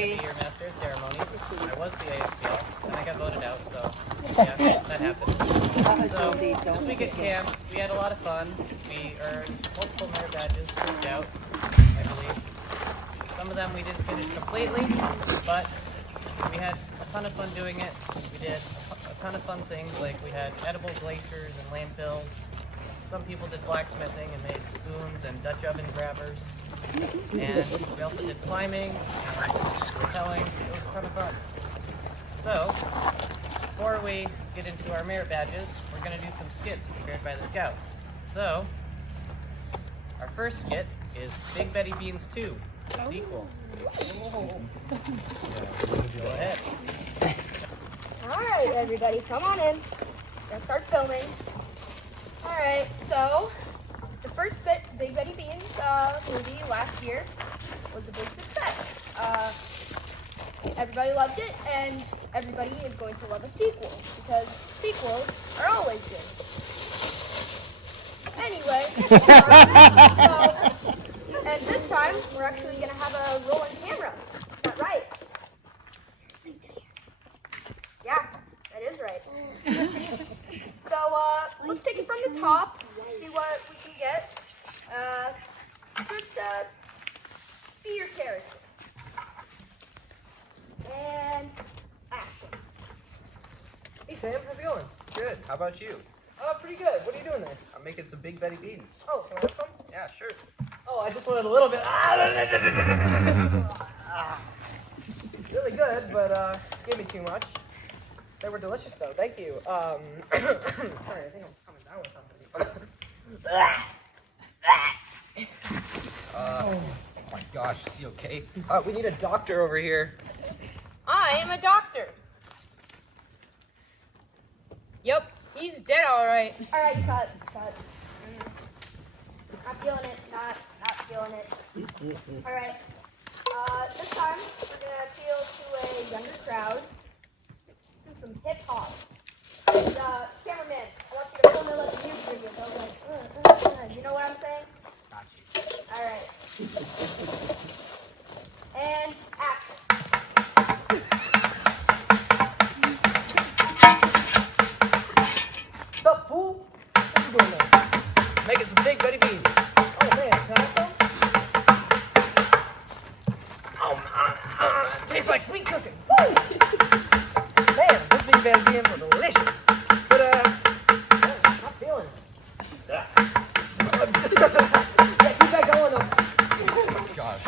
be your master of ceremonies. I was the ASPL, and I got voted out, so yeah, that happened. So this week at camp, we had a lot of fun. We earned multiple merit badges for Scout, I believe. Some of them we didn't finish completely, but we had a ton of fun doing it. We did a ton of fun things, like we had edible glaciers and landfills. Some people did blacksmithing and made spoons and Dutch oven grabbers. And we also did climbing and rappelling. It was a ton of fun. So, before we get into our merit badges, we're going to do some skits prepared by the Scouts. So, our first skit is Big Betty Beans 2, the sequel. Go ahead. Alright, everybody, come on in. Let's start filming. Alright, so the first Big Betty Beans movie last year was a big success. Everybody loved it, and everybody is going to love a sequel, because sequels are always good. Anyway, and this time we're actually going to have a rolling camera. Is that right? Yeah, that is right. So let's take it from the top, see what we can get. Just be your character. And action. Hey Sam, how's it going? Good. How about you? Pretty good. What are you doing there? I'm making some Big Betty Beans. Oh, can I have some? Yeah, sure. Oh, I just wanted a little bit. Really good, but gave me too much. They were delicious though. Thank you. Sorry, I think I'm coming down with something. Oh my gosh, is he okay? We need a doctor over here. I am a doctor. Yep, he's dead all right. Alright, cut. Not feeling it, not feeling it. Alright, this time we're going to appeal to a younger crowd. Do some hip-hop. And, cameraman, I want you to film it like a music video. So like, you know what I'm saying? Got you. Alright. And action. What's up, fool? What you doing there? Making some Big Betty Beans. Oh man, can I have some? Tastes like sweet cooking. Woo! Man, this Big Betty Beans are delicious. But I'm not feeling it. Yeah, keep that going though. Oh gosh.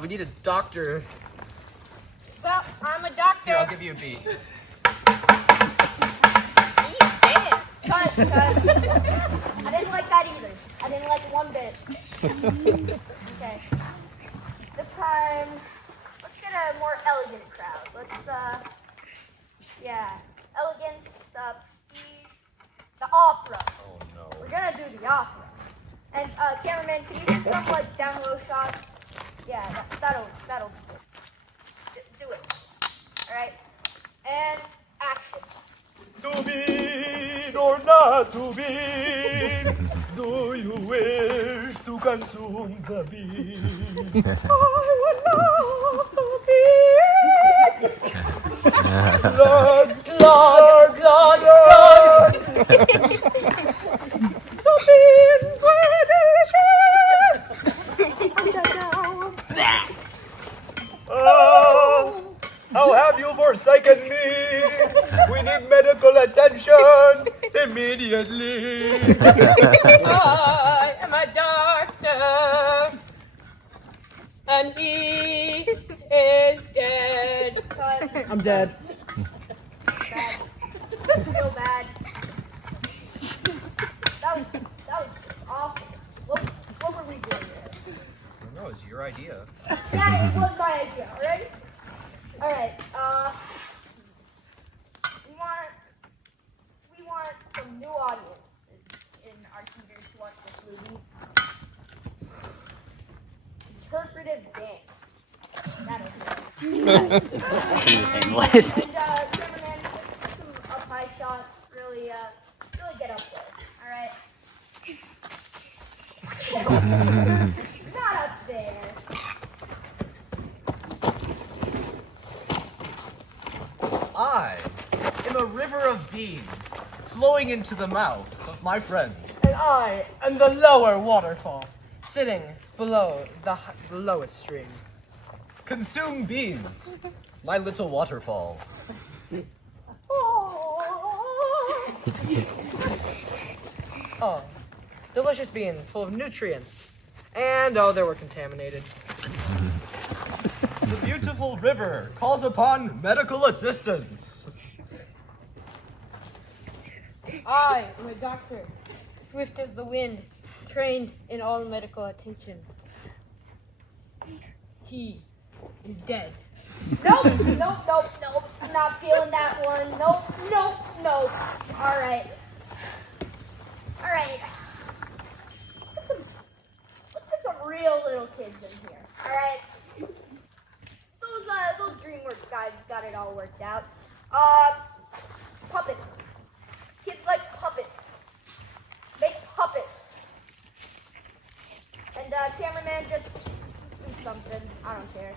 We need a doctor. Sup, I'm a doctor. Here, I'll give you a beat. He's dead. Cut. I didn't like that either. I didn't like it one bit. Okay. This time, let's get a more elegant crowd. Let's, elegance, prestige, the opera. Oh no. We're gonna do the opera. And, cameraman, can you get some, like, down low shots? Yeah, that'll be good. Do it. Alright? And action. To be or not to be, do you wish to consume the bean? I would love to be. Lord, the beans were delicious. Oh, how have you forsaken me? We need medical attention immediately. I am a doctor. And he is dead. Cut. I'm dead. Bad. So bad. That was awful. What were we doing there? I don't know, it's your idea. Yeah, it was my idea, alright? Alright, we want some new audience in our theaters to watch this movie. Interpretive dance. That is it. And, cameraman, get some up high shots, really get up there, alright? Not up there. beans flowing into the mouth of my friend. And I am the lower waterfall, sitting below the lowest stream. Consume beans, my little waterfall. Oh, delicious beans full of nutrients. And oh, they were contaminated. The beautiful river calls upon medical assistance. I am a doctor, swift as the wind, trained in all medical attention. He is dead. Nope, nope, nope, nope. I'm not feeling that one. Nope, nope, nope. All right. All right. Let's get some real little kids in here. All right. Those DreamWorks guys got it all worked out. Puppets. Kids like puppets. Make puppets. And cameraman, just do something. I don't care.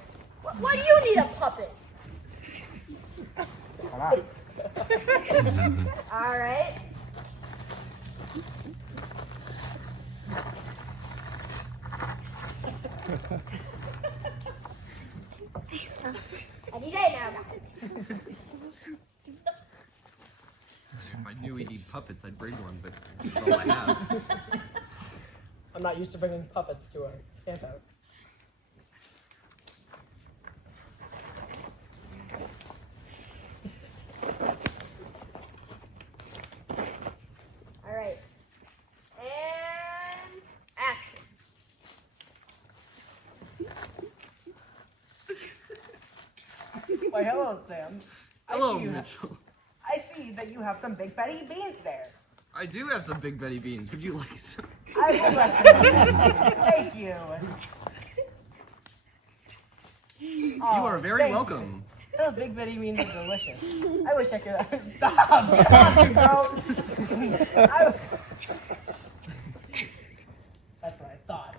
Why do you need a puppet? All right. Any day now. If I knew we need puppets, I'd bring one, but that's all I have. I'm not used to bringing puppets to a campout. All right. And action. Why, hello, Sam. Hello, Mitchell. I see that you have some big fatty beans there. I do have some big Betty beans. Would you like some? I would like to. Thank you. You are very welcome. Those big Betty beans are delicious. I wish I could. Stop! Get off me, bro! That's what I thought.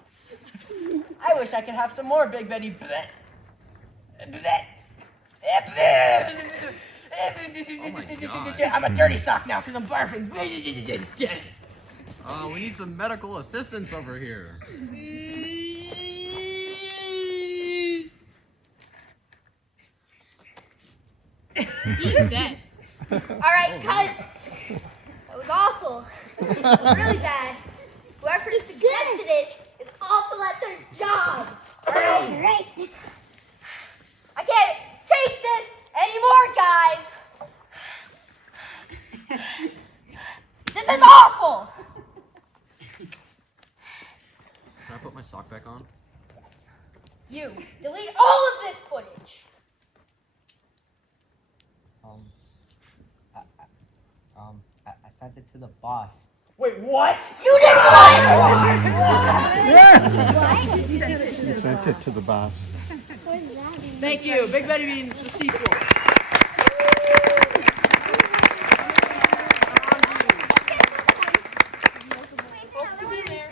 I wish I could have some more big Betty. I'm a dirty sock now because I'm barfing. We need some medical assistance over here. He's dead. All right, cut. That was awful. It was really bad. Whoever suggested it is awful at their job. All right. I can't take this anymore, guys. This is awful. Can I put my sock back on? You delete all of this footage. I sent it to the boss. Wait, what? You did what? Sent it to the boss. Thank you, Big Betty Beans, the sequel. Hope to be there.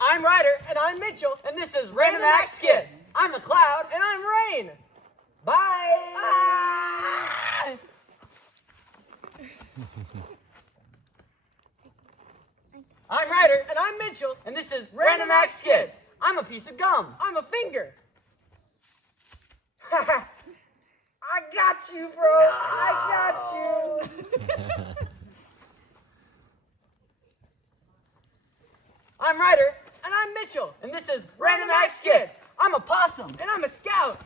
I'm Ryder, and I'm Mitchell, and this is Random Act Skits. I'm the Cloud, and I'm Rain. Bye. Bye. I'm Ryder, and I'm Mitchell, and this is Random Act Skits. I'm a piece of gum. I'm a finger. I got you, bro. I got you. I'm Ryder, and I'm Mitchell, and this is Random Act Skits. I'm a possum, and I'm a scout.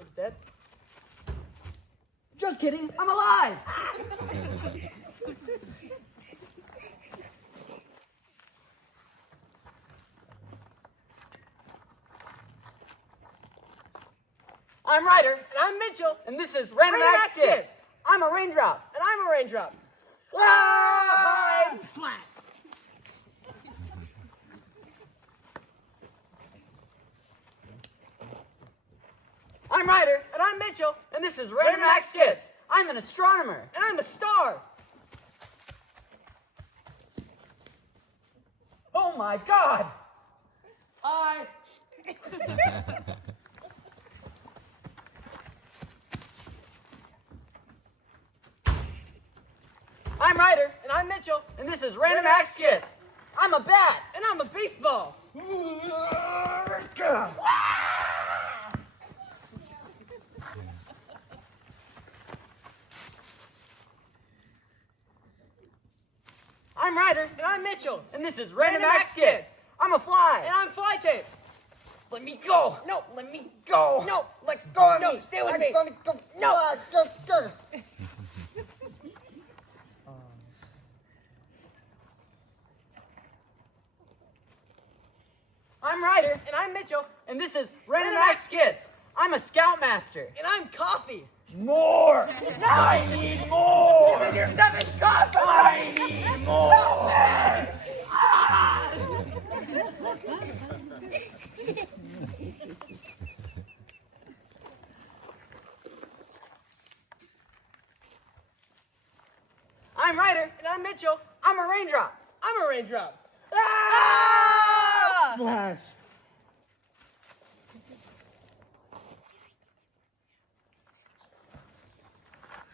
Is dead? Just kidding, I'm alive. I'm Ryder, and I'm Mitchell, and this is Random Act Skits. I'm a raindrop, and I'm a raindrop. I'm flat. I'm Ryder, and I'm Mitchell, and this is Random Act Skits. I'm an astronomer, and I'm a star. Oh my God! Hi. I'm Ryder, and I'm Mitchell, and this is Random Act Skits. I'm a bat, and I'm a baseball. I'm Ryder, and I'm Mitchell, and this is Random Act Skits. I'm a fly, and I'm Fly Tape. Let me go. No, Let me go. no, Let go of no, me. stay with I'm me. gonna go. No. Go. I'm Ryder, and I'm Mitchell, and this is Random Act Skits. I'm a Scoutmaster, and I'm Coffee. More. I need more. Give me your 7th cup. I need more. I'm Ryder, and I'm Mitchell. I'm a raindrop. I'm a raindrop. Ah! Splash.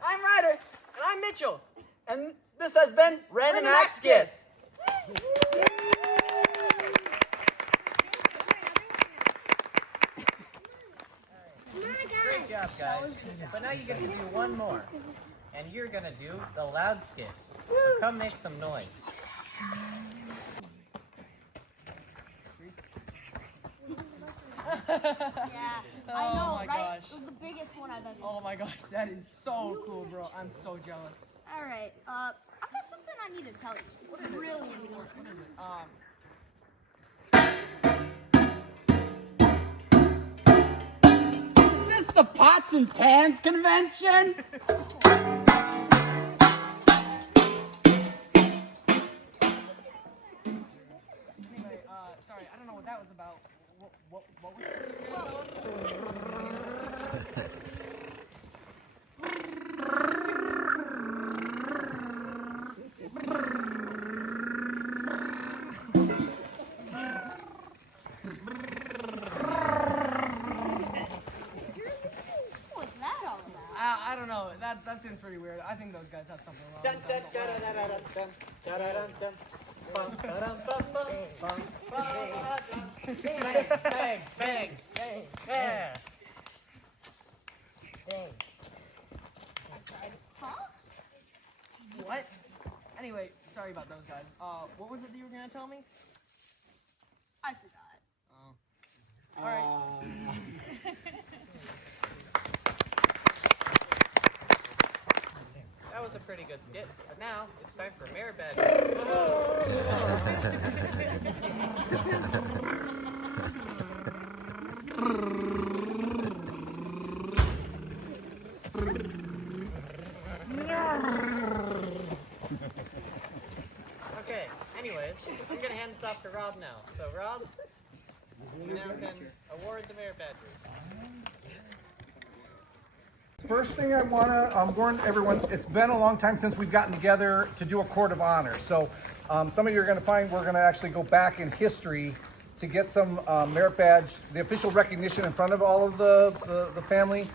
I'm Ryder, and I'm Mitchell, and this has been Random Act Skits. Great job, guys. But now you get to do one more. And you're gonna do the loud skit. So come make some noise. Yeah, I know, my right? gosh. It was the biggest one I've ever. Oh my gosh, that is so cool, bro. I'm so jealous. All right, I've got something I need to tell you. It's really important. What is it? Is this the Pots and Pans Convention? Anyway, sorry, I don't know what that was about. What was it? What's that all about? I don't know. That seems pretty weird. I think those guys have something wrong. Bang, bang, bang, yeah. What? Anyway, sorry about those guys. What was it that you were gonna tell me? I forgot. All right. That was a pretty good skit. But now it's time for Mayor Badger. Okay, anyways, I'm gonna hand this off to Rob now. So Rob, you now can award the Mayor Badgers. First thing I want to warn everyone, it's been a long time since we've gotten together to do a court of honor. So some of you are going to find we're going to actually go back in history to get some merit badge, the official recognition in front of all of the family.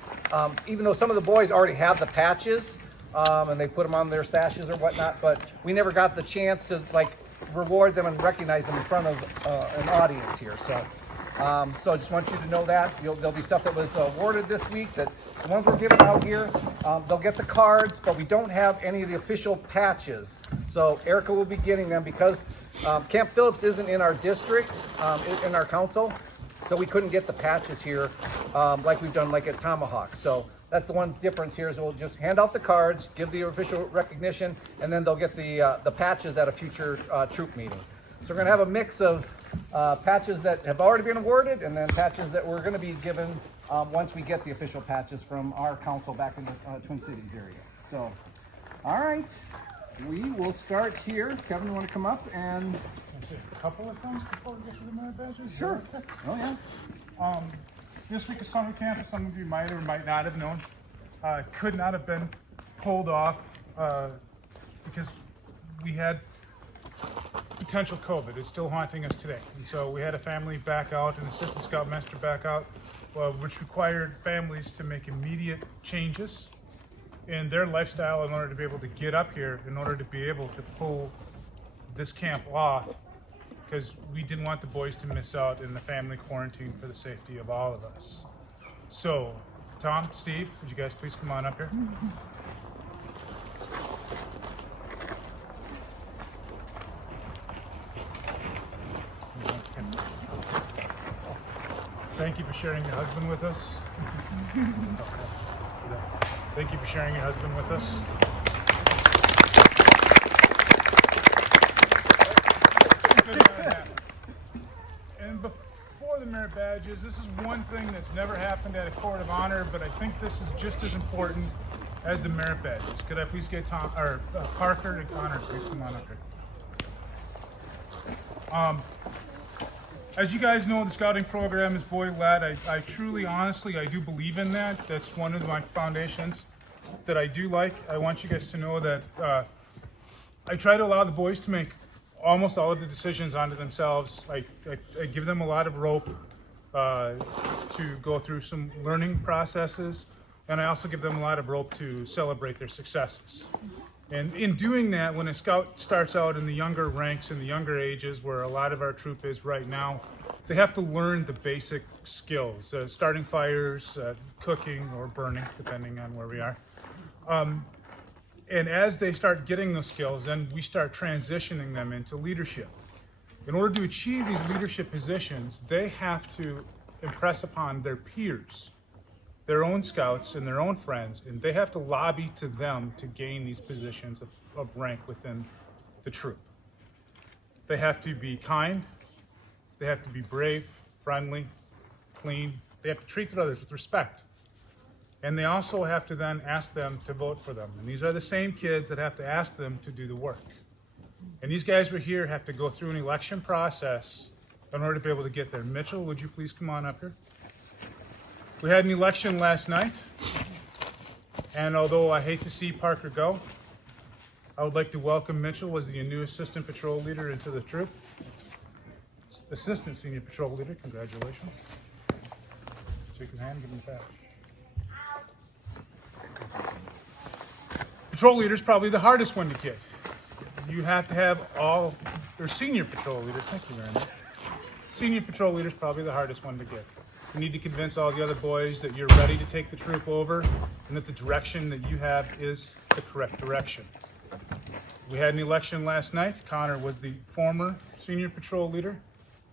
Even though some of the boys already have the patches and they put them on their sashes or whatnot, but we never got the chance to like reward them and recognize them in front of an audience here. So I just want you to know that there'll be stuff that was awarded this week. That the ones we're giving out here, they'll get the cards, but we don't have any of the official patches. So Erica will be getting them because Camp Phillips isn't in our district, in our council, so we couldn't get the patches here like we've done like at Tomahawk. So that's the one difference here is we'll just hand out the cards, give the official recognition, and then they'll get the patches at a future troop meeting. So we're gonna have a mix of patches that have already been awarded and then patches that we're gonna be given once we get the official patches from our council back in the Twin Cities area. So, all right, we will start here. Kevin, you want to come up and? A couple of things before we get to the merit badges? Sure. Okay. Oh yeah. This week of summer camp, as some of you might or might not have known, could not have been pulled off because we had potential COVID is still haunting us today. And so we had a family back out, an assistant scoutmaster back out, which required families to make immediate changes in their lifestyle in order to be able to get up here, in order to be able to pull this camp off, because we didn't want the boys to miss out in the family quarantine for the safety of all of us. So, Tom, Steve, would you guys please come on up here? Thank you for sharing your husband with us. Thank you for sharing your husband with us. And before the merit badges, this is one thing that's never happened at a court of honor, but I think this is just as important as the merit badges. Could I please get Parker and Connor, please come on up here. As you guys know, the scouting program is boy-led. I truly, honestly, I do believe in that. That's one of my foundations that I do like. I want you guys to know that I try to allow the boys to make almost all of the decisions onto themselves. I give them a lot of rope to go through some learning processes, and I also give them a lot of rope to celebrate their successes. And in doing that, when a scout starts out in the younger ranks, in the younger ages, where a lot of our troop is right now, they have to learn the basic skills, starting fires, cooking, or burning, depending on where we are. And as they start getting those skills, then we start transitioning them into leadership. In order to achieve these leadership positions, they have to impress upon their peers, their own scouts and their own friends, and they have to lobby to them to gain these positions of rank within the troop. They have to be kind, they have to be brave, friendly, clean, they have to treat their others with respect. And they also have to then ask them to vote for them. And these are the same kids that have to ask them to do the work. And these guys right here have to go through an election process in order to be able to get there. Mitchell, would you please come on up here? We had an election last night, and although I hate to see Parker go, I would like to welcome Mitchell as the new assistant patrol leader into the troop. Assistant senior patrol leader, congratulations. Shake his hand, give him a pat. Patrol leader is probably the hardest one to get. You have to have senior patrol leader, thank you very much. Senior patrol leader is probably the hardest one to get. You need to convince all the other boys that you're ready to take the troop over and that the direction that you have is the correct direction. We had an election last night. Connor was the former senior patrol leader.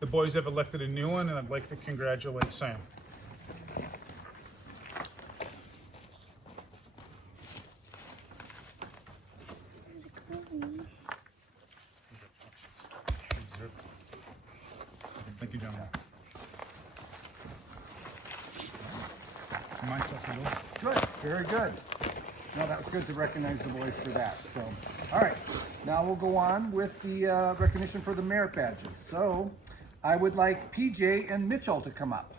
The boys have elected a new one, and I'd like to congratulate Sam. Thank you, General. Good, very good. No, that was good to recognize the boys for that. So, all right, now we'll go on with the recognition for the merit badges. So, I would like PJ and Mitchell to come up.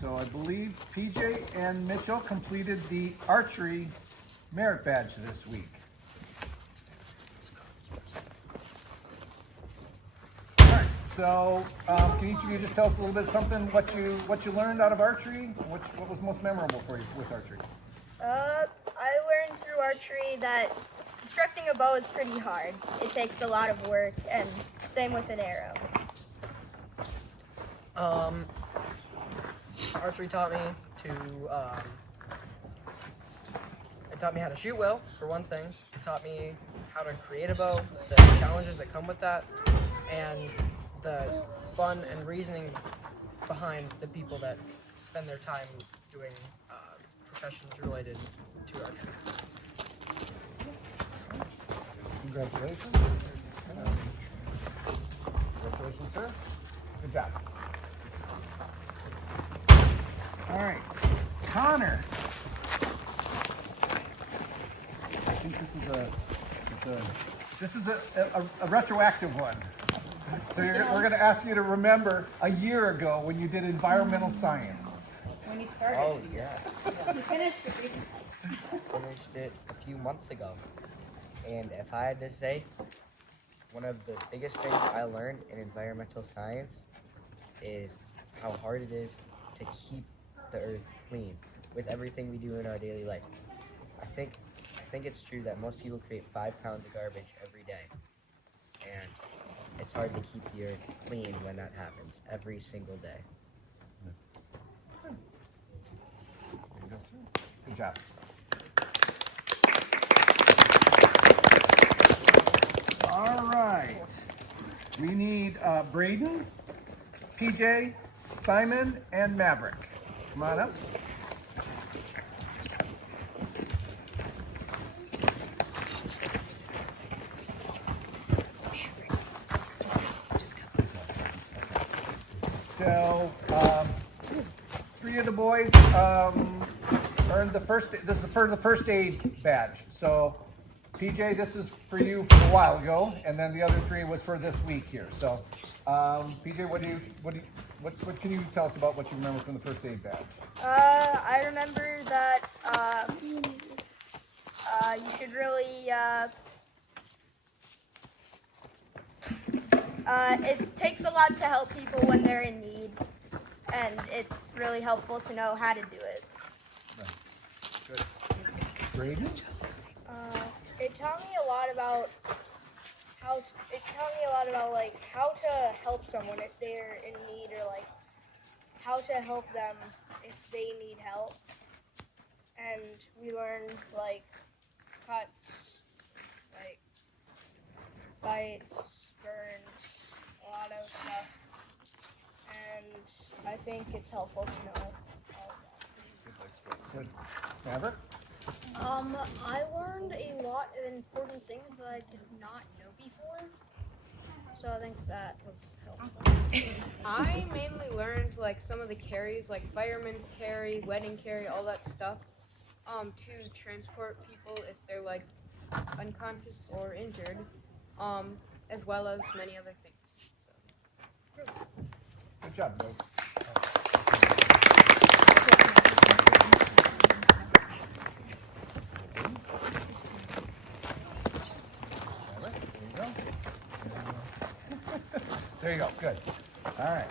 So I believe PJ and Mitchell completed the archery merit badge this week. So, can each of you just tell us a little bit something what you learned out of archery? What was most memorable for you with archery? I learned through archery that constructing a bow is pretty hard. It takes a lot of work, and same with an arrow. Archery taught me it taught me how to shoot well, for one thing. It taught me how to create a bow, the challenges that come with that, and the fun and reasoning behind the people that spend their time doing professions related to archery. Congratulations. Congratulations, sir. Good job. All right, Connor. I think this is a retroactive one. So we're going to ask you to remember a year ago when you did environmental science. 26 started? Oh, yeah. You finished it recently. I finished it a few months ago. And if I had to say, one of the biggest things I learned in environmental science is how hard it is to keep the earth clean with everything we do in our daily life. I think it's true that most people create 5 pounds of garbage every day. And it's hard to keep the earth clean when that happens every single day. Good job. All right. We need Braden, PJ, Simon, and Maverick. Come on up. So, 3 of the boys earned the first. This is for the first aid badge. So, PJ, this is for you from a while ago, and then the other 3 was for this week here. So, PJ, what can you tell us about what you remember from the first aid badge? I remember that you should really. It takes a lot to help people when they're in need, and it's really helpful to know how to do it. Right. Good. Braden? It taught me a lot about like how to help someone if they're in need, or like how to help them if they need help. And we learned like cuts, like bites, burns, a lot of stuff. And I think it's helpful to know all of that. Good. Maverick? I learned a lot of important things that I did not know before. So I think that was helpful. I mainly learned like some of the carries, like fireman's carry, wedding carry, all that stuff, to transport people if they're like unconscious or injured, as well as many other things. So. Good job, guys. There you go. Good. All right.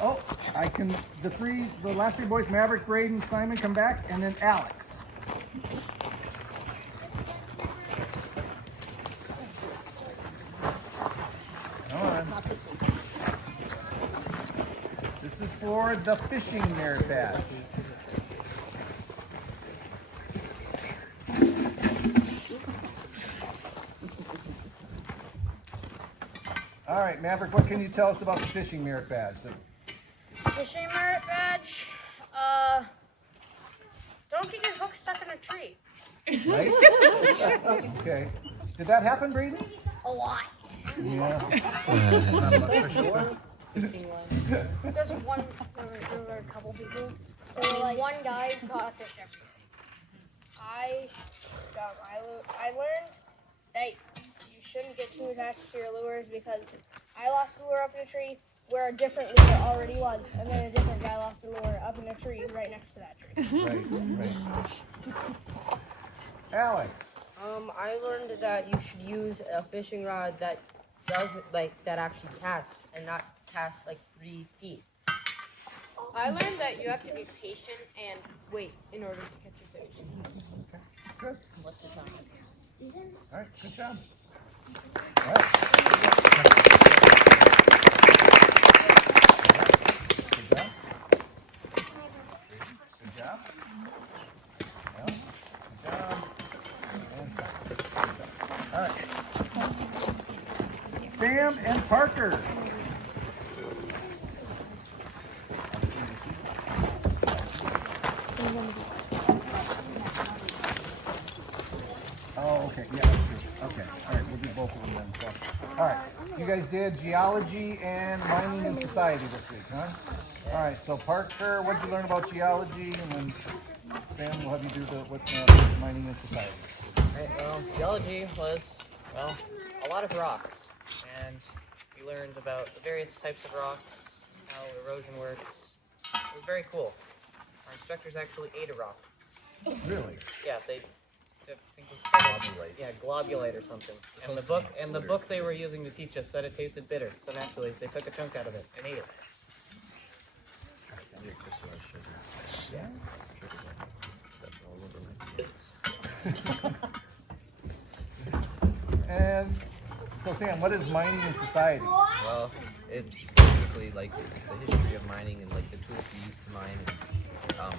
Oh, the last 3 boys, Maverick, Braden, Simon, come back, and then Alex. Come on. This is for the fishing merit badge. All right, Maverick, what can you tell us about the fishing merit badge? Fishing merit badge. Don't get your hook stuck in a tree. Right? Okay. Did that happen, Braden? A lot. Yeah. There's one. There were a couple people. Like, one guy caught a fish every day. I learned that you shouldn't get too attached to your lures, because I lost a lure up in a tree where a different lure already was, and then a different guy lost a lure up in a tree right next to that tree. Right. Alex. I learned that you should use a fishing rod that does that actually casts and not cast 3 feet. I learned that you have to be patient and wait in order to catch your fish. Okay. Good. What's the time? All right. Good job. All right. Good job. Good job. Well, good job. And good job. All right. Sam and Parker. Oh, okay. Yeah, that's true. Okay. All right. We'll do both of them then. So, all right. You guys did geology and mining and society this week, huh? All right. So Parker, what did you learn about geology? And then Sam, we'll have you do mining and society. Alright, well, geology was, a lot of rocks. And we learned about the various types of rocks, how erosion works, was very cool. Our instructors actually ate a rock. Really? Yeah, I think it was called globulate or something. And the book they were using to teach us said it tasted bitter. So naturally, they took a chunk out of it and ate it. And so Sam, what is mining in society? Well, it's basically like the history of mining and like the tools you use to mine and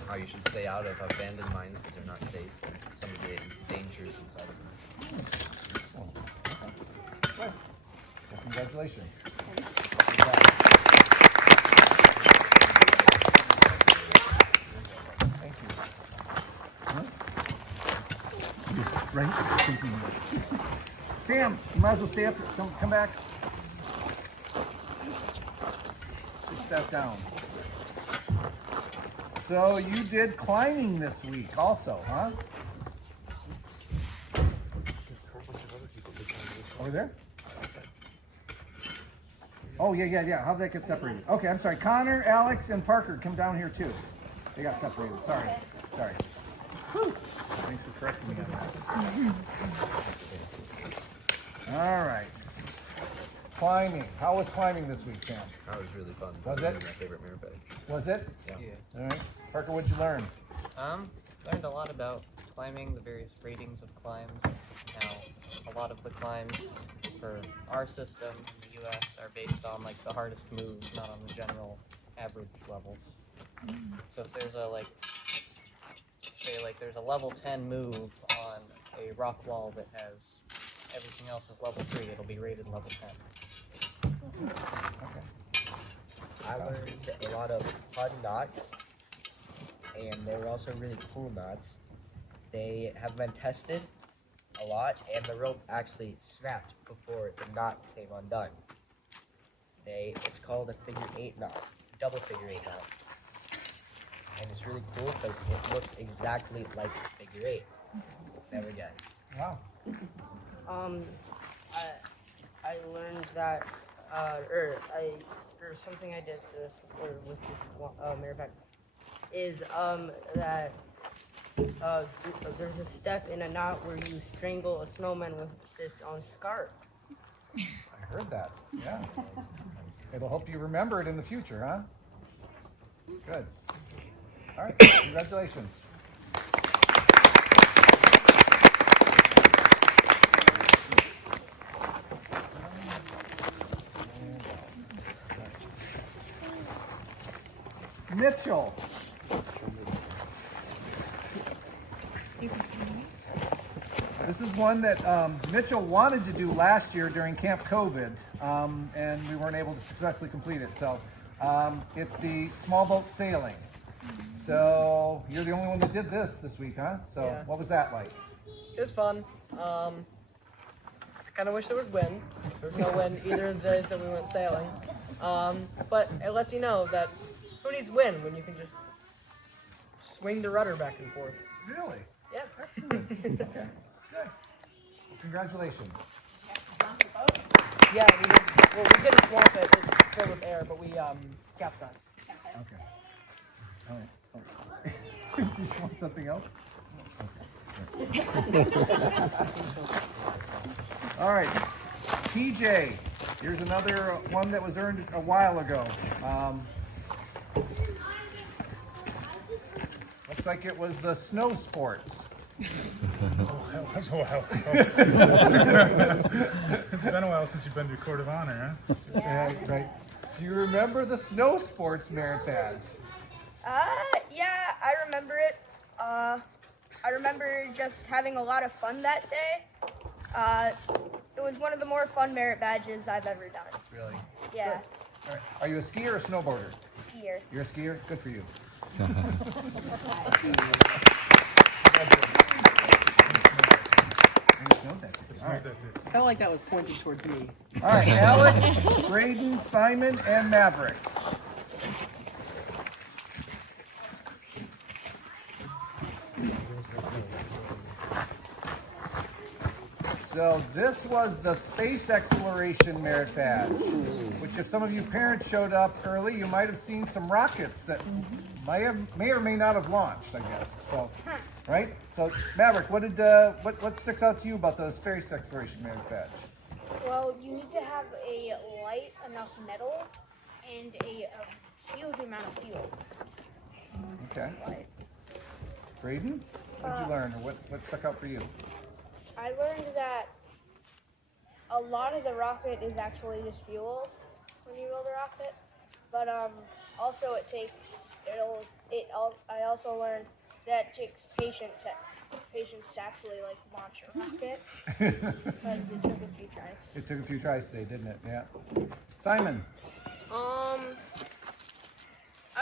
how you should stay out of abandoned mines because they're not safe and some of the dangers inside of them. Well, congratulations. Thank you. Huh? Right? Sam, you might as well stay up. Don't come back. Just sat down. So you did climbing this week also, huh? Over there? Oh, yeah. How'd that get separated? Okay, I'm sorry. Connor, Alex, and Parker come down here too. They got separated. Sorry. Whew. Thanks for correcting me on that. All right. Climbing. How was climbing this week, Sam? That was really fun. Was That it? was my favorite merit badge. Was it? Yeah. All right. Parker, what'd you learn? Learned a lot about climbing, the various ratings of climbs, how a lot of the climbs for our system in the U.S. are based on like the hardest moves, not on the general average levels. So if there's a there's a level 10 move on a rock wall that has everything else is level 3, it'll be rated level 10. Okay. I learned a lot of fun knots, and they were also really cool knots. They have been tested a lot, and the rope actually snapped before the knot came undone. It's called a figure 8 knot, double figure 8 knot. And it's really cool because it looks exactly like a figure 8. Never guess. Wow. I learned that, something I did with this merit badge is that there's a step in a knot where you strangle a snowman with this on scarf. I heard that. Yeah. It'll help you remember it in the future, huh? Good. All right. Congratulations. Mitchell. This is one that Mitchell wanted to do last year during Camp COVID, and we weren't able to successfully complete it. So it's the small boat sailing. So you're the only one that did this week, huh? So Yeah. What was that like? It was fun. I kind of wish there was wind. There was no wind either of the days that we went sailing. But it lets you know that who needs wind when you can just swing the rudder back and forth. Really? Yeah. Excellent. Okay. Good. Congratulations. Yeah, we didn't swamp it. It's filled with air, but we capsized. Okay. All right. You want something else? Okay. All right. TJ, here's another one that was earned a while ago. Looks like it was the snow sports. That was a while ago. It's been a while since you've been to Court of Honor, huh? Yeah, right. Do you remember the snow sports merit badge? Yeah, I remember it. I remember just having a lot of fun that day. It was one of the more fun merit badges I've ever done. Really? Yeah, All right. Are you a skier or a snowboarder? skier. You're a skier? Good for you. All right. I felt like that was pointed towards me. All right, Alex, Braden, Simon, and Maverick. So this was the space exploration merit badge, which if some of you parents showed up early, you might have seen some rockets that may or may not have launched, I guess. So, right? So, Maverick, what sticks out to you about the space exploration merit badge? Well, you need to have a light enough metal and a huge amount of fuel. Okay. Braden, what did you learn, or what stuck out for you? I learned that a lot of the rocket is actually just fuel when you build a rocket, but also I also learned that it takes patience to actually like launch a rocket because it took a few tries. It took a few tries today, didn't it? Yeah. Simon. I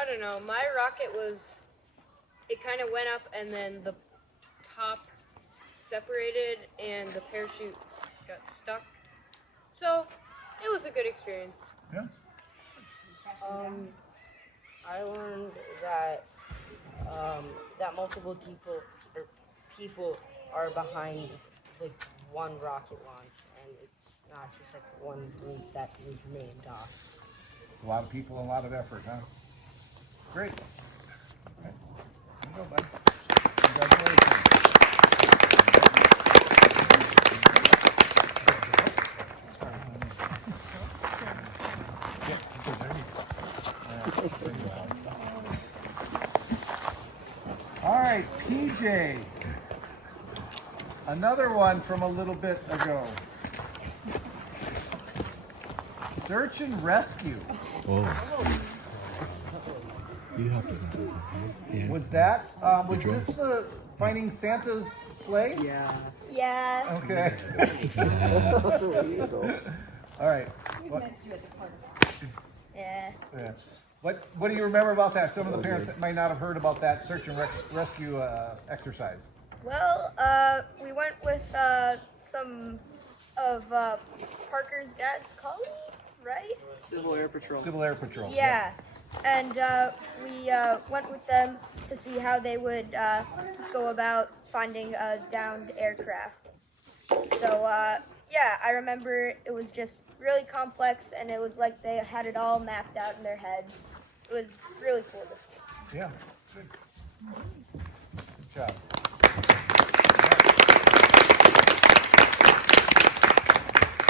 don't know. My rocket it kind of went up and then the top separated and the parachute got stuck. So it was a good experience. Yeah. I learned that that multiple people are behind like one rocket launch, and it's not just like one group that is named off. It's a lot of people and a lot of effort, huh? Great. All right. There you go, bud. Congratulations. All right, PJ. Another one from a little bit ago. Search and rescue. You have to. Yeah. Was this the finding Santa's sleigh? Yeah. Yeah. Okay. All right. Yeah. Yeah. What do you remember about that? Some of the parents that might not have heard about that search and rescue exercise. Well, we went with some of Parker's dad's colleagues, right? Civil Air Patrol. Civil Air Patrol. Yeah. And we went with them to see how they would go about finding a downed aircraft. So, yeah, I remember it was just really complex, and it was like they had it all mapped out in their heads. It was really cool to see. Yeah. Good. Good job.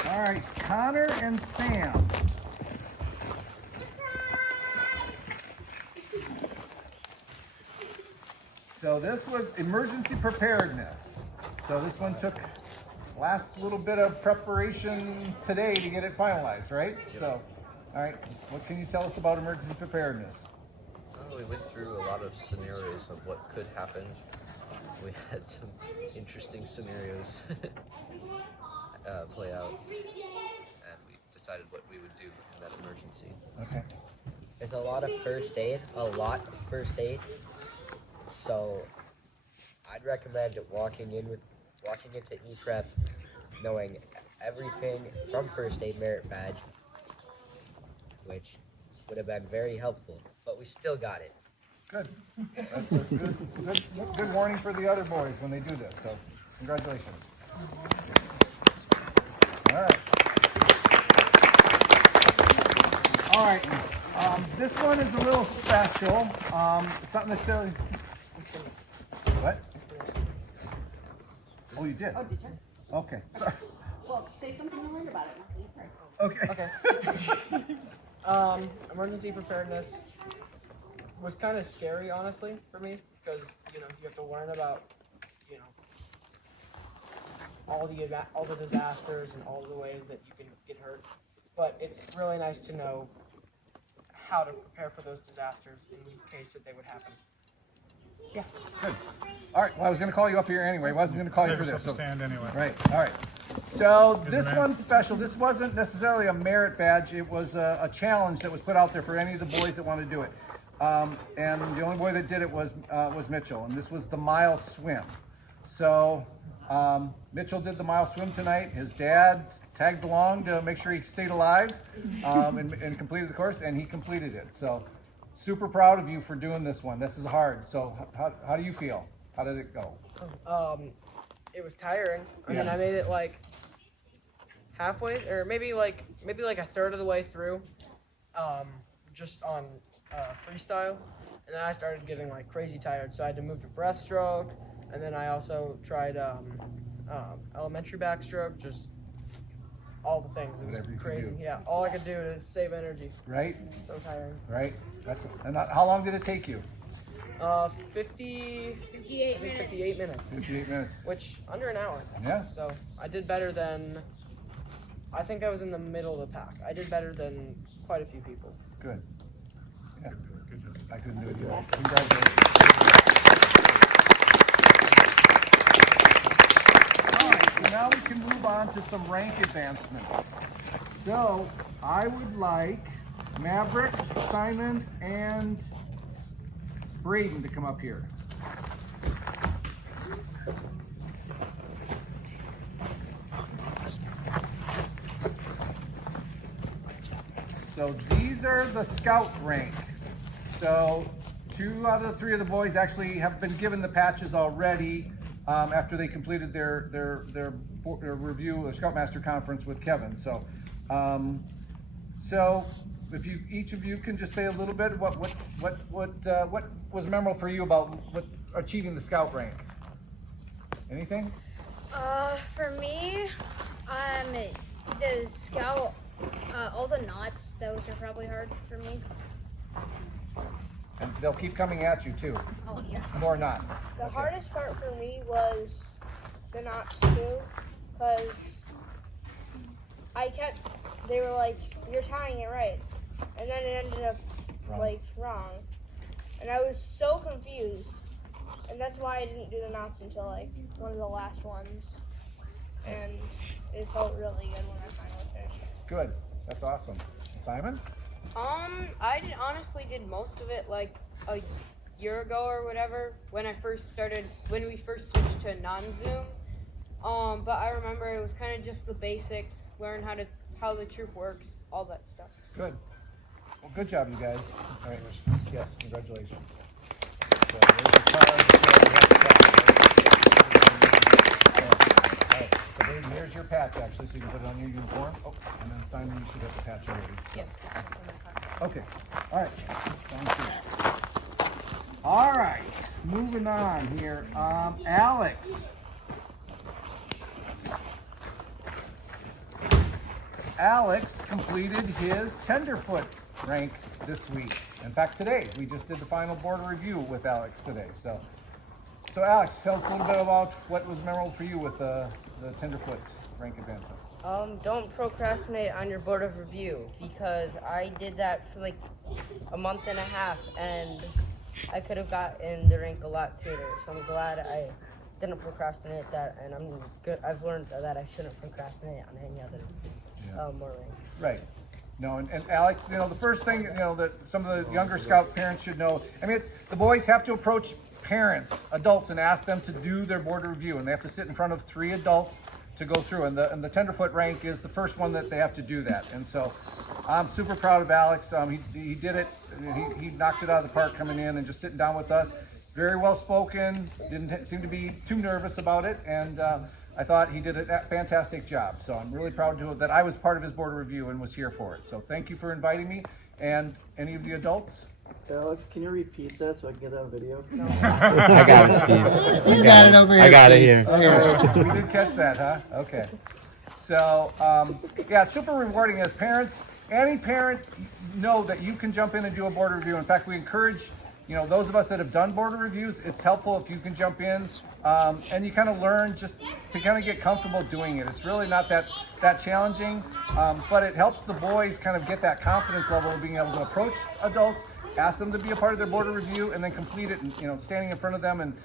All right, Connor and Sam. So this was emergency preparedness. So this one took last little bit of preparation today to get it finalized, right? Yep. So, all right, what can you tell us about emergency preparedness? Well, we went through a lot of scenarios of what could happen. We had some interesting scenarios play out, and we decided what we would do in that emergency. Okay. There's a lot of first aid, so I'd recommend walking into E-Prep knowing everything from first aid merit badge, which would have been very helpful, but we still got it. Good. That's a good warning for the other boys when they do this. So, congratulations. All right. All right. This one is a little special. It's not necessarily. What? Oh, you did? Oh, did you? Okay. Sorry. Well, say something you learned about it. Okay. Emergency preparedness was kind of scary, honestly, for me, because you have to learn about all the disasters and all the ways that you can get hurt. But it's really nice to know how to prepare for those disasters in the case that they would happen. Yeah. Good. All right. Well, I was going to call you up here anyway. I wasn't going to call you Have for this. yourself a stand anyway. Right. All right. So Good this man. one's special. This wasn't necessarily a merit badge. It was a challenge that was put out there for any of the boys that want to do it. And the only boy that did it was Mitchell. And this was the mile swim. So Mitchell did the mile swim tonight. His dad tagged along to make sure he stayed alive and completed the course, and he completed it. So super proud of you for doing this one. This is hard. So how do you feel? How did it go? It was tiring. I mean, I made it like halfway, or maybe like a third of the way through, just on freestyle, and then I started getting like crazy tired, so I had to move to breaststroke, and then I also tried elementary backstroke, just all the things. It was Whatever you could crazy. do. Yeah, all I could do to save energy. Right? So tiring. Right? And how long did it take you? 58 minutes. 58 minutes. 58 minutes. Which, under an hour. Yeah. So, I did better than, I think I was in the middle of the pack. I did better than quite a few people. Good. Yeah. I couldn't do it either. Congratulations. All right, so now we can move on to some rank advancements. So, I would like Maverick, Simon, and Braden to come up here. So these are the Scout rank. So 2 out of the 3 of the boys actually have been given the patches already after they completed their review of Scoutmaster Conference with Kevin. So, so if you each of you can just say a little bit what was memorable for you about achieving the Scout rank. Anything? For me, the Scout, all the knots, those are probably hard for me. And they'll keep coming at you too. Oh, yeah. More knots. The hardest part for me was the knots too, because they were like, you're tying it right. And then it ended up like wrong. And I was so confused. And that's why I didn't do the knots until like one of the last ones. And it felt really good when I finally finished. Good. That's awesome. Simon? I honestly did most of it like a year ago or whatever when we first switched to non-Zoom. But I remember it was kind of just the basics, learn how the troop works, all that stuff. Good. Well, good job, you guys. All right. Yes, congratulations. So there's the card. All right. So Dave, here's your patch actually, so you can put it on your uniform. Oh, and then Simon, you should have the patch already. Yes. Okay. All right. Sounds good. All right. Moving on here. Alex. Alex completed his tenderfoot rank this week. In fact, today we just did the final board review with Alex today. So Alex, tell us a little bit about what was memorable for you with the tenderfoot rank advancement. Don't procrastinate on your board of review, because I did that for like a month and a half and I could have gotten the rank a lot sooner. So I'm glad I didn't procrastinate that, and I'm good. I've learned that I shouldn't procrastinate on any other more rank. Right. No, and Alex, the first thing, that some of the younger Scout parents should know, I mean, the boys have to approach parents, adults, and ask them to do their board review, and they have to sit in front of 3 adults to go through, and the tenderfoot rank is the first one that they have to do that. And so I'm super proud of Alex. He did it. He knocked it out of the park coming in and just sitting down with us. Very well spoken, didn't seem to be too nervous about it, and I thought he did a fantastic job. So I'm really proud that I was part of his board review and was here for it. So thank you for inviting me. And any of the adults? Alex, can you repeat that so I can get that on video? I got it, Steve. He's got it over here. I got it Steve. here. We did catch that, huh? Okay. So, yeah, it's super rewarding as parents. Any parent know that you can jump in and do a board review. In fact, we encourage, those of us that have done board reviews, it's helpful if you can jump in and you kind of learn just to kind of get comfortable doing it. It's really not that challenging, but it helps the boys kind of get that confidence level of being able to approach adults, ask them to be a part of their board review, and then complete it. And standing in front of them and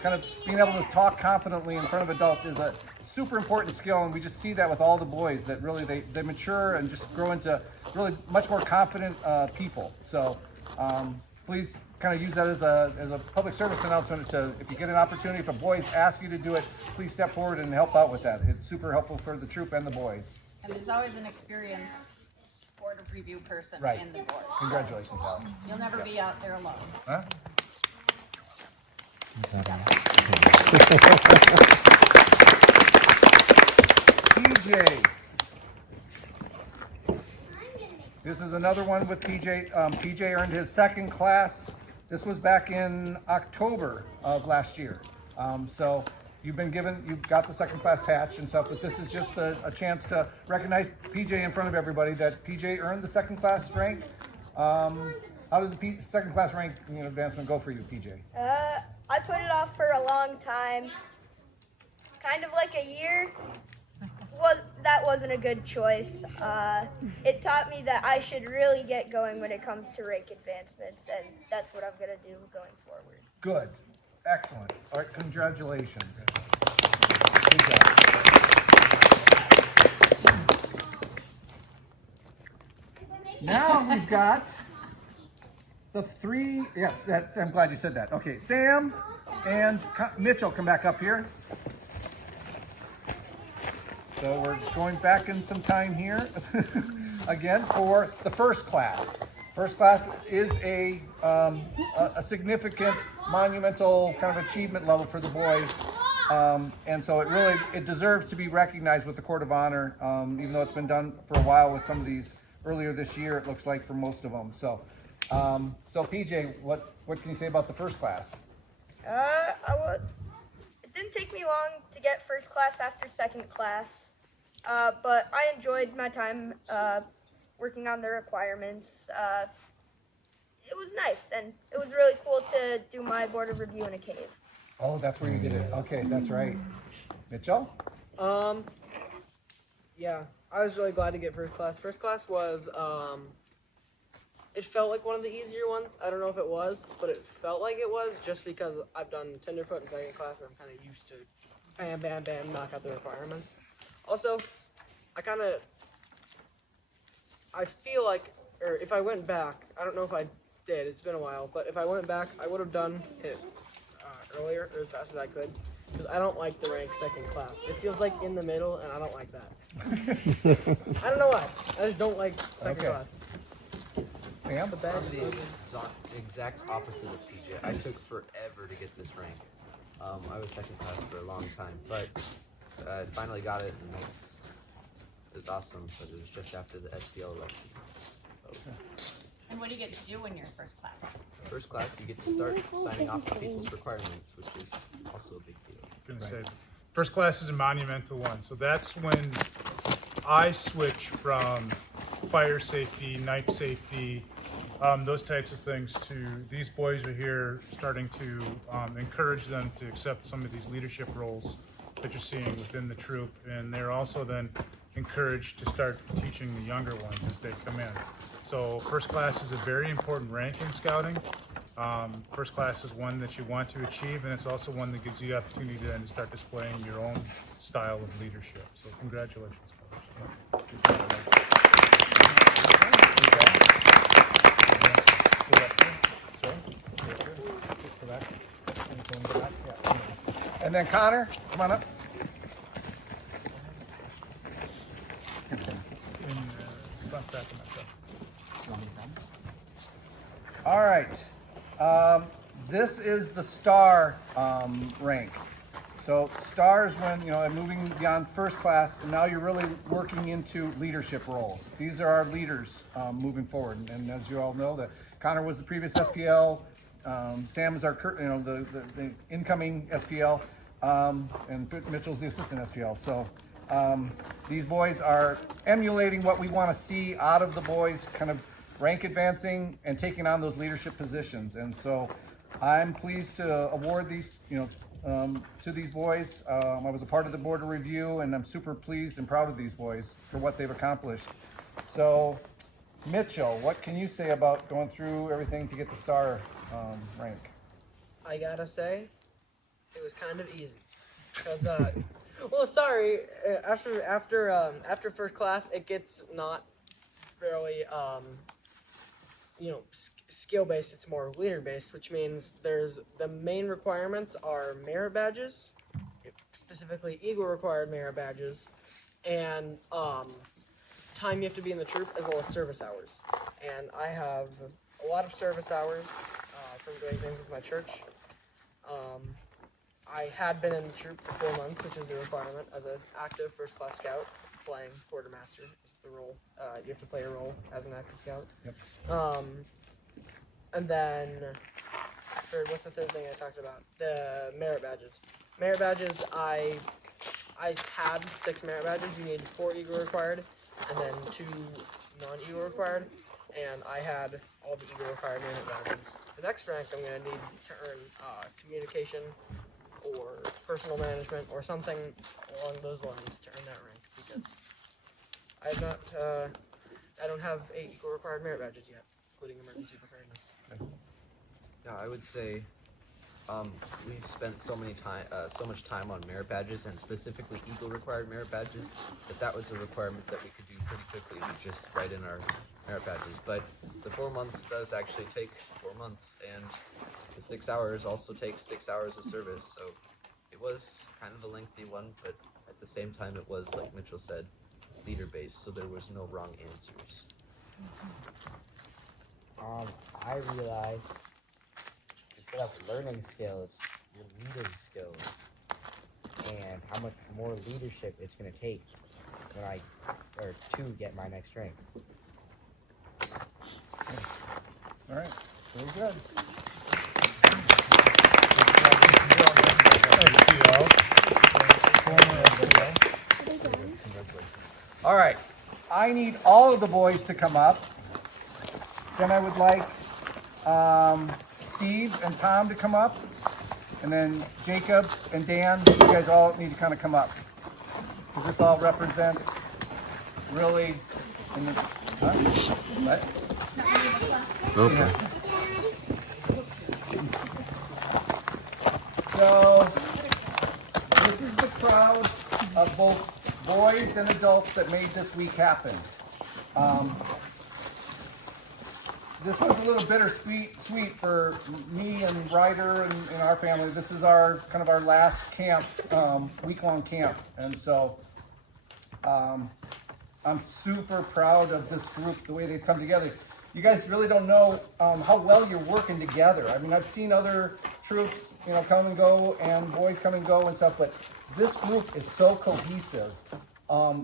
kind of being able to talk confidently in front of adults is a super important skill. And we just see that with all the boys, that really they mature and just grow into really much more confident people. So please kind of use that as a public service announcement. If you get an opportunity, if a boys ask you to do it, please step forward and help out with that. It's super helpful for the troop and the boys. And there's always an experienced board of review person in the board. Congratulations, Alex. You'll never be out there alone. Huh? TJ, This is another one with PJ. PJ earned his second class. This was back in October of last year. So you've got the second class patch and stuff, but this is just a chance to recognize PJ in front of everybody that PJ earned the second class rank. How did the second class rank advancement go for you, PJ? I put it off for a long time, kind of like a year. Well, that wasn't a good choice. It taught me that I should really get going when it comes to rank advancements, and that's what I'm going to do going forward. Good. Excellent. All right, congratulations. Good job. Now we've got the three, yes, I'm glad you said that. Okay, Sam and Mitchell, come back up here. So we're going back in some time here again for the first class. First class is a significant, monumental kind of achievement level for the boys. And so it deserves to be recognized with the Court of Honor, even though it's been done for a while with some of these earlier this year, it looks like, for most of them. So, so PJ, what can you say about the first class? It didn't take me long to get first class after second class, but I enjoyed my time working on the requirements. It was nice, and it was really cool to do my board of review in a cave. Oh, that's where you did it. Okay, that's right. Mitchell? Yeah, I was really glad to get first class. First class was, it felt like one of the easier ones. I don't know if it was, but it felt like it was just because I've done tenderfoot in second class and I'm kind of used to bam, bam, bam, knock out the requirements. Also, I feel like, or if I went back, I don't know if I did, it's been a while, but if I went back, I would have done it earlier or as fast as I could, because I don't like the rank second class. It feels like in the middle, and I don't like that. I don't know why. I just don't like second class. Sam? I'm the exact opposite of PJ. I took forever to get this rank. I was second class for a long time, but I finally got it, and it's awesome. But it was just after the SPL election. So. And what do you get to do when you're first class? First class, you get to start signing off on people's requirements, which is also a big deal. I'm gonna say, first class is a monumental one. So that's when I switch from fire safety, knife safety, those types of things to these boys are here starting to encourage them to accept some of these leadership roles that you're seeing within the troop. And they're also then encouraged to start teaching the younger ones as they come in. So first class is a very important rank in scouting. First class is one that you want to achieve, and it's also one that gives you the opportunity to then start displaying your own style of leadership. So congratulations. And then Connor, come on up. All right. This is the star rank. So stars when moving beyond first class, and now you're really working into leadership roles. These are our leaders moving forward. And as you all know, Connor was the previous SPL. Sam is our the incoming SPL, and Mitchell's the assistant SPL. So these boys are emulating what we want to see out of the boys, kind of rank advancing and taking on those leadership positions. And so I'm pleased to award these, to these boys. I was a part of the board of review, and I'm super pleased and proud of these boys for what they've accomplished. So, Mitchell, what can you say about going through everything to get the star rank? I gotta say, it was kind of easy, because well, sorry, after first class, it gets not really skill based. It's more leader based, which means the main requirements are merit badges, specifically Eagle required merit badges, and time you have to be in the troop, as well as service hours. And I have a lot of service hours from doing things with my church. I had been in the troop for 4 months, which is the requirement as an active first class scout, playing quartermaster is the role. You have to play a role as an active scout. Yep. And then, what's the third thing I talked about? The merit badges. Merit badges, I had 6 merit badges. You need 4 Eagle required, and then 2 non-Eagle required. And I had all the Eagle required merit badges. The next rank I'm going to need to earn communication or personal management or something along those lines to earn that rank, because I don't have 8 Eagle required merit badges yet, including emergency preparedness. Yeah, I would say we've spent so much time on merit badges, and specifically Eagle required merit badges, that was a requirement that we could do pretty quickly with just write in our merit badges. But the 4 months does actually take 4 months, and the 6 hours also takes 6 hours of service. So it was kind of a lengthy one, but at the same time it was, like Mitchell said, leader based, so there was no wrong answers. I realized instead of learning skills, you're leading skills, and how much more leadership it's going to take to get my next rank. All right, very good. All right, I need all of the boys to come up. Then I would like Steve and Tom to come up, and then Jacob and Dan, you guys all need to kind of come up, because this all represents really, what? Okay. So, this is the crowd of both boys and adults that made this week happen. This was a little bittersweet for me and Ryder and our family. This is our kind of our last camp, week-long camp, and so I'm super proud of this group, the way they've come together. You guys really don't know how well you're working together. I mean, I've seen other troops, come and go, and boys come and go and stuff, but this group is so cohesive.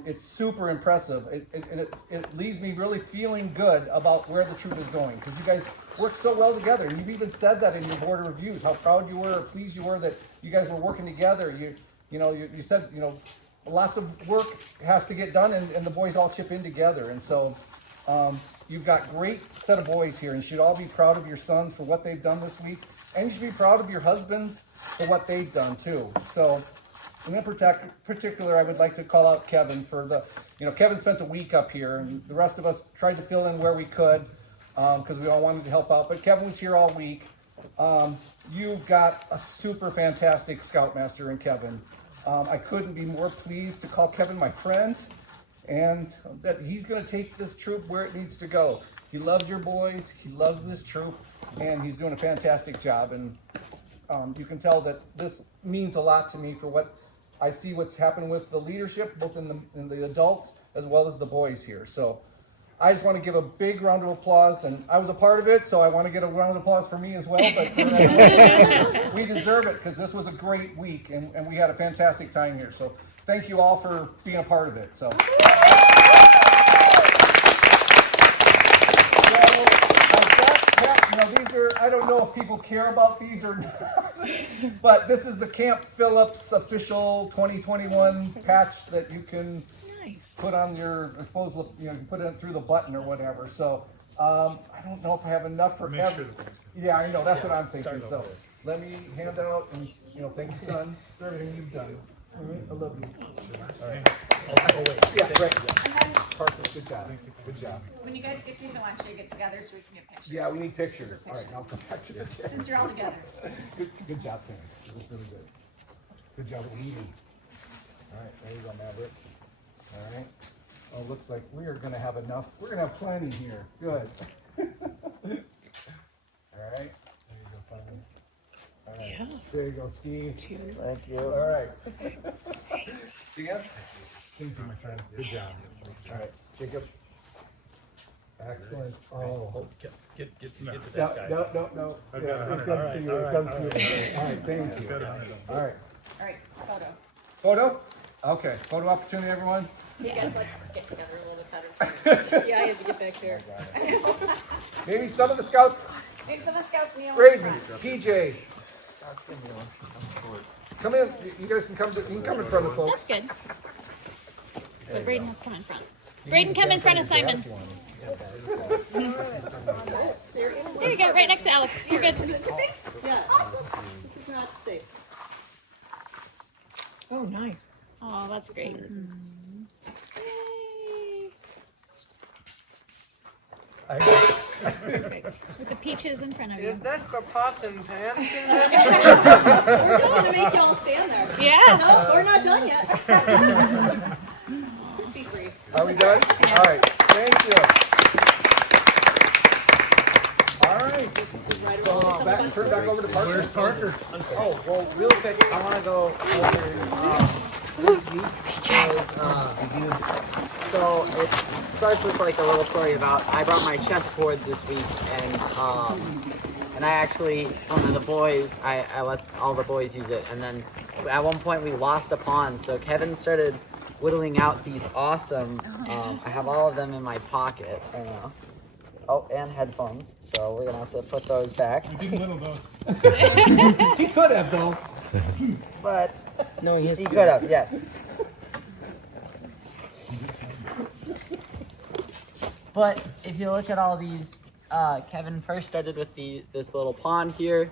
It's super impressive. It leaves me really feeling good about where the troop is going, because you guys work so well together. And you've even said that in your board of reviews, how proud you were, or pleased you were that you guys were working together. You said, lots of work has to get done, and the boys all chip in together. And so you've got great set of boys here, and you should all be proud of your sons for what they've done this week, and you should be proud of your husbands for what they've done too. So in particular, I would like to call out Kevin for Kevin spent a week up here, and the rest of us tried to fill in where we could, because we all wanted to help out, but Kevin was here all week. You've got a super fantastic Scoutmaster in Kevin. I couldn't be more pleased to call Kevin my friend, and that he's going to take this troop where it needs to go. He loves your boys, he loves this troop, and he's doing a fantastic job. And you can tell that this means a lot to me for what I see what's happened with the leadership, both in the adults as well as the boys here. So I just want to give a big round of applause, and I was a part of it, so I want to get a round of applause for me as well. But we deserve it, because this was a great week, and we had a fantastic time here. So thank you all for being a part of it. So these are, I don't know if people care about these or not, but this is the Camp Phillips official 2021 patch that you can put on your, I suppose, you can put it through the button or whatever. So I don't know if I have enough for every. Yeah, I know, that's what I'm thinking. So let me hand out, and thank you, son, for everything you've done. All right, I love you. All right. Oh wait. Yeah, great. Perfect. Good job. Good job. When you guys get these, I want you to get together so we can get pictures. Yeah, we need pictures. All right, I'll come back to the table. Since you're all together. Good job, Tim. It was really good. Good job leading. All right, there you go, Maverick. All right. Oh, looks like we are going to have enough. We're going to have plenty here. Good. All right. There you go, Simon. All right. Yeah. There you go, Steve. Cheers. Thank you. All right. Dan? Thank you, my son. Good job. All right, Jacob. Excellent. Oh. Get to No. that guy. No. Yeah, it comes to you. It comes to you. All right, thank you. All right. All right, photo. Photo? Okay, photo opportunity, everyone. You guys like get together a little bit better. Yeah, I have to get back there. Maybe some of the scouts. Maybe some of the scouts meet on Braden, PJ, come in. You guys can come. You can come in front of the folks. That's good. But Braden has to come in front. Braden, come in front of Simon. There you go, right next to Alex. You're good. Yes. This is not safe. Oh, nice. Oh, that's great. Perfect. With the peaches in front of you. Is this the pots and pans? We're just gonna make y'all stand there. Yeah. No, we're not done yet. Be brief. Are we done? All right. Thank you. All right. Turn back over to Parker. Where's Parker? Oh, well, real quick, I want to go over this week because, so it starts with like a little story about I brought my chessboard this week and I actually, one of the boys, I let all the boys use it, and then at one point we lost a pawn, so Kevin started whittling out these awesome, I have all of them in my pocket right now. Oh, and headphones, so we're gonna have to put those back. You didn't whittle those. He could have though. But No, he could have, yes. But if you look at all these, Kevin first started with this little pawn here,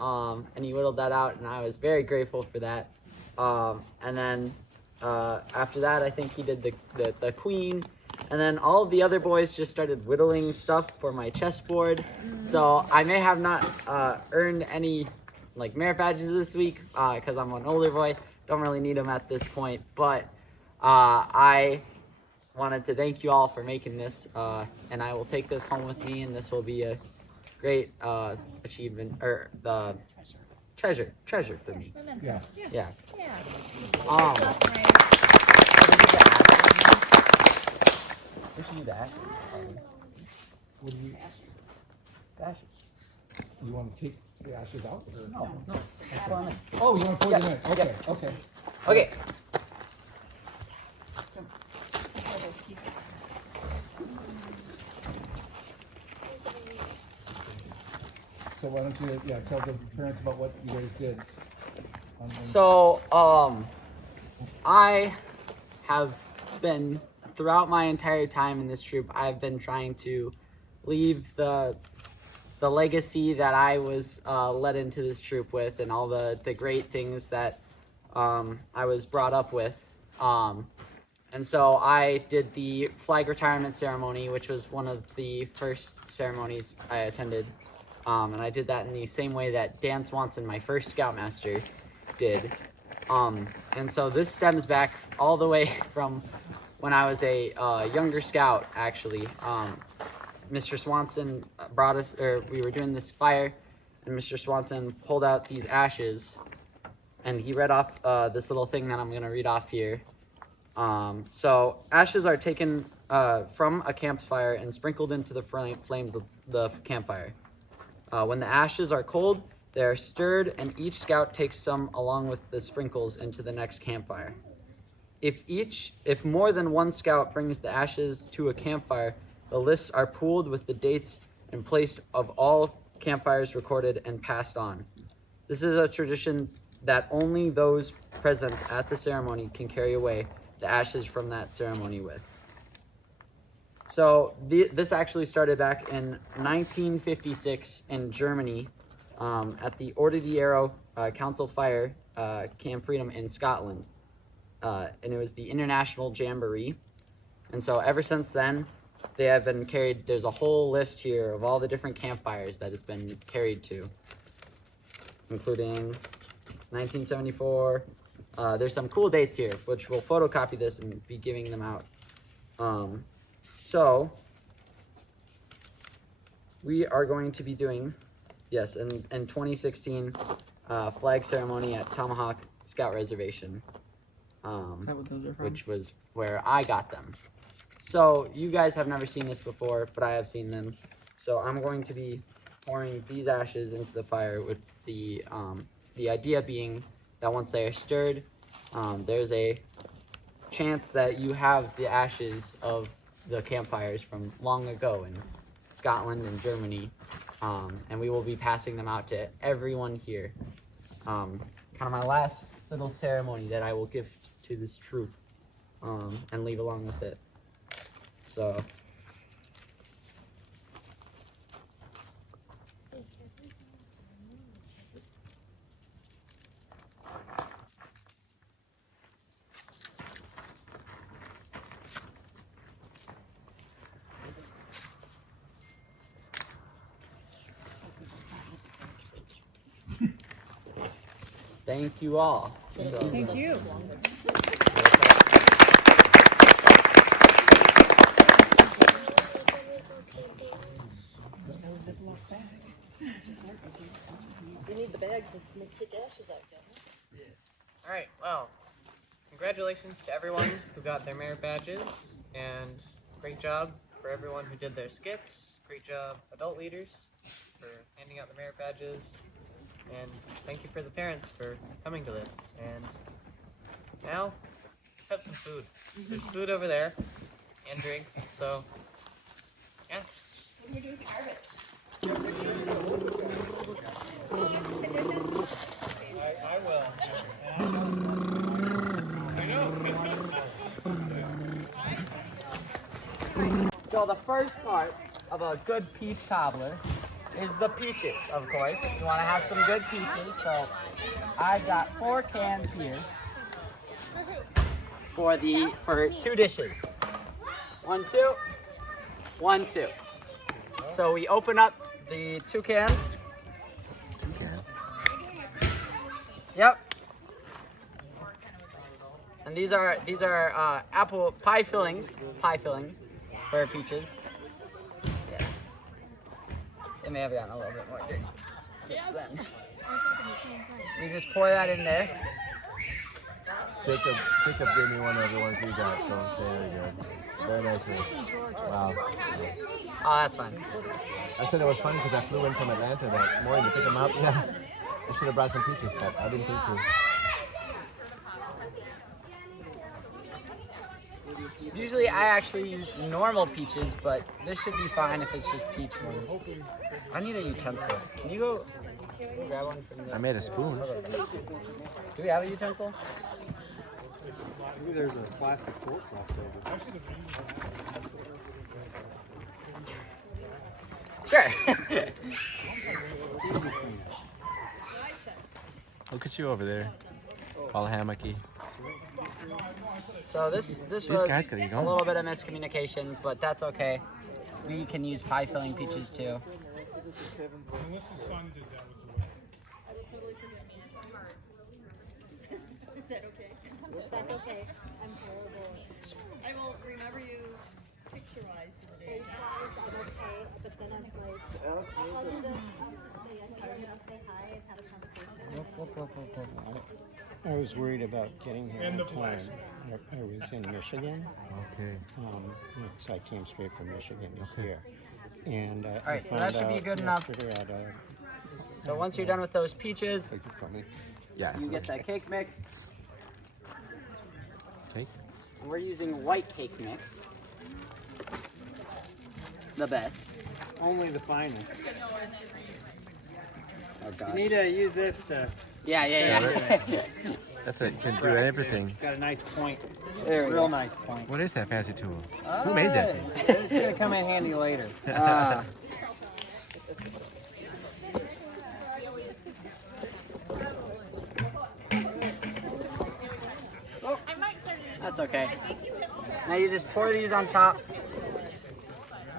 and he whittled that out, and I was very grateful for that. And then after that, I think he did the queen. And then all of the other boys just started whittling stuff for my chessboard. So I may have not earned any like merit badges this week because I'm an older boy. Don't really need them at this point. But I wanted to thank you all for making this. And I will take this home with me, and this will be a great achievement, or the treasure for me. Yeah. Yeah. We should do that. What do you? Ashes. You want to take the ashes out? Or? No. Oh, you want to pour them in? Okay. Yeah. Okay. Okay. So why don't you, tell the parents about what you guys did? So, I have been, throughout my entire time in this troop, I've been trying to leave the legacy that I was led into this troop with, and all the great things that I was brought up with. And so I did the flag retirement ceremony, which was one of the first ceremonies I attended. And I did that in the same way that Dan Swanson, my first Scoutmaster, did. And so this stems back all the way from when I was a younger scout, actually. Mr. Swanson brought us, or we were doing this fire, and Mr. Swanson pulled out these ashes, and he read off this little thing that I'm going to read off here. So ashes are taken from a campfire and sprinkled into the flames of the campfire. When the ashes are cold, they are stirred, and each scout takes some along with the sprinkles into the next campfire. If more than one scout brings the ashes to a campfire, the lists are pooled with the dates and place of all campfires recorded and passed on. This is a tradition that only those present at the ceremony can carry away the ashes from that ceremony with. So this actually started back in 1956 in Germany at the Order the Arrow Council Fire Camp Freedom in Scotland. And it was the International Jamboree. And so ever since then, they have been carried, there's a whole list here of all the different campfires that it's been carried to, including 1974. There's some cool dates here, which we'll photocopy this and be giving them out. So we are going to be doing, yes, in 2016, flag ceremony at Tomahawk Scout Reservation, Is that what those are from? which was where I got them. So you guys have never seen this before, but I have seen them. So I'm going to be pouring these ashes into the fire with the idea being that once they are stirred, there's a chance that you have the ashes of the campfires from long ago in Scotland and Germany, and we will be passing them out to everyone here. Kind of my last little ceremony that I will give to this troop, and leave along with it. So. Thank you all. Thank you. We need the bag to take ashes out, don't we? Alright, well, congratulations to everyone who got their merit badges, and great job for everyone who did their skits. Great job, adult leaders, for handing out the merit badges, and thank you for the parents for coming to this. And now, let's have some food. There's food over there, and drinks, so, yeah. What do we do with the garbage? I will. I know. So the first part of a good peach cobbler is the peaches, of course. You want to have some good peaches, so I've got 4 cans here for 2 dishes. 1, 2, 1, 2. So we open up the 2 cans. 2 cans. Yep. And these are apple pie fillings for peaches. Yeah. They may have gotten a little bit more dirty. Yes. You just pour that in there. Jacob gave me one of the ones he got, so very good. Very nice one. Wow. Oh, that's fine. I said it was funny because I flew in from Atlanta that morning to pick him up. Yeah. I should have brought some peaches, but I didn't think to. Usually I actually use normal peaches, but this should be fine if it's just peach ones. I need a utensil. Can you go grab one from the... I made a spoon. Do we have a utensil? Maybe there's a plastic fork left over. Sure. Look at you over there, all hammocky. So this was guy's got you a going. little bit of miscommunication, but that's okay. We can use pie filling peaches too. Melissa's son did that with the way. I will totally forgive me. It's smart. Is that okay? That's okay. I'm horrible. I will remember you picture-wise today. I'm okay, but then I'm like, I'll do this. I'll say hi and have a conversation. I was worried about getting here And on the time. blacks. I was in Michigan, Okay. so I came straight from Michigan here. And All right, so that should be good enough. So once you're done with those peaches, Yeah. you get that cake mix. Cake? And we're using white cake mix. The best. Only the finest. Oh gosh. You need to use this to. Yeah. That's it. Can do everything. Got a nice point. There we Real go. nice point. What is that fancy tool? Who made that thing? It's gonna come in handy later. That's okay. Now you just pour these on top.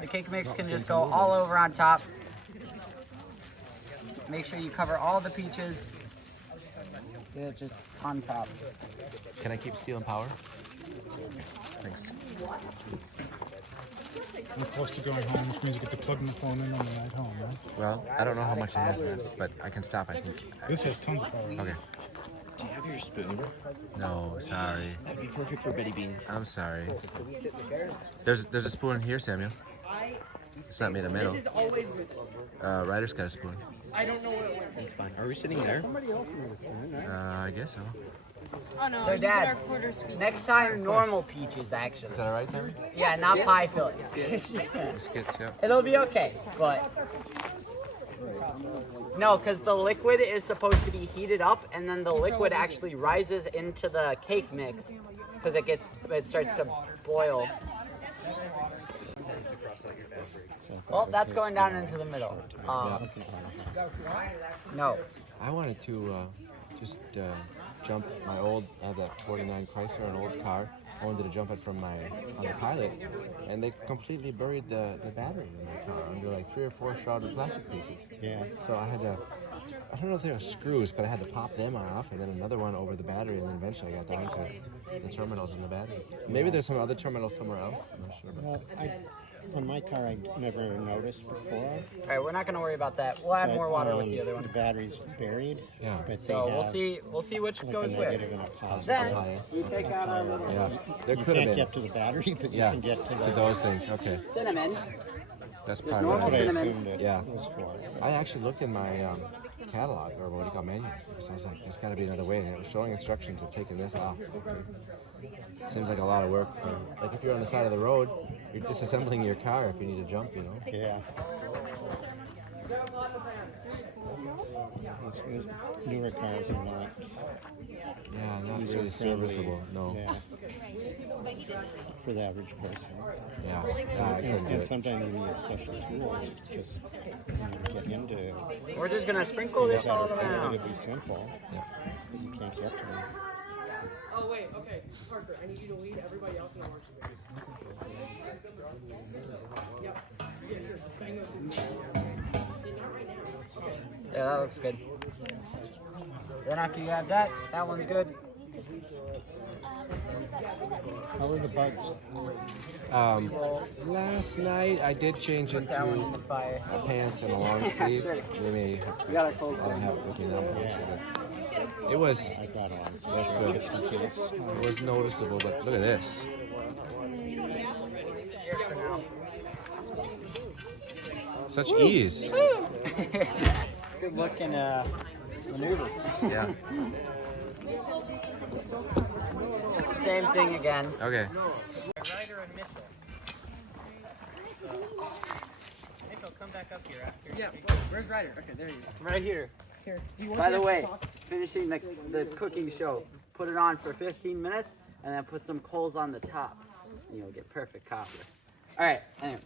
The cake mix can just go all over on top. Make sure you cover all the peaches. Get it just on top. Can I keep stealing power? Thanks. We're close to going home, which means you get to plug in the phone in on the ride home, right? Well, I don't know how much it has in it, but I can stop, I think. This has tons of power. Okay. Do you have your spoon? No, sorry. That'd be perfect for Betty Beans. I'm sorry. There's a spoon here, Samuel. It's not made of metal. This is always with it. Ryder's got a spoon. I don't know where it went. It's fine. Are we sitting there? Somebody else made a spoon, right? I guess so. Oh no, So you Dad, get our quarter sweet. next time normal peaches actually. Is that alright, Sammy? Yeah, not pie filling. Skits, yeah. It'll be okay, but no, because the liquid is supposed to be heated up, and then the liquid actually rises into the cake mix because it starts to boil. Well, that's going down into the middle. No. I wanted to just jump my old, I have that 49 Chrysler, an old car. I wanted to jump it from on the Pilot, and they completely buried the battery in my car under like 3 or 4 shrouded plastic pieces. Yeah. So I had to, I don't know if they were screws, but I had to pop them off, and then another one over the battery, and then eventually I got down to the terminals in the battery. Maybe there's some other terminal somewhere else. I'm not sure. Well, on my car, I never noticed before. All right, we're not going to worry about that. We'll add more water with the other one. The battery's buried. Yeah. But So we'll see which like goes a where. negative and a positive. Then we take out our little Yeah. There You could have can't been. get to the battery, but Yeah. you can get To those things. Okay. cinnamon. That's There's probably normal what I cinnamon. assumed it Yeah. was for. I actually looked in my catalog, or what do you call manual, so I was like, there's got to be another way, and it was showing instructions of taking this off. Okay. Seems like a lot of work. Like if you're on the side of the road, you're disassembling your car if you need to jump, you know? Yeah. Those newer cars are not. Yeah, not user really friendly. serviceable, no. Yeah. For the average person. Yeah, I couldn't do And it. sometimes you need special tools just to get into. We're just going to sprinkle this all around. It'd be simple. Yeah. But you can't get to them. Oh wait, okay, Parker, I need you to lead everybody else in the marching band. Yep. Yeah, sure. Bang those two. Not right now. Okay. Yeah, that looks good. Then after you have that, that one's good. How are the bugs? Last night I did change into pants and a long sleeve. Maybe I don't have it with me now. It was, that's good. It was noticeable, but look at this. Such ease. Good looking maneuver. Yeah. Same thing again. Okay. Ryder and Mitchell. So, Mitchell, come back up here after. Yeah, where's Ryder? Okay, there you go. Right here. Here. Do you want By me the to way, talk? finishing the cooking show, put it on for 15 minutes and then put some coals on the top. And you'll get perfect coffee. All right, anyways.